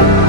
thank you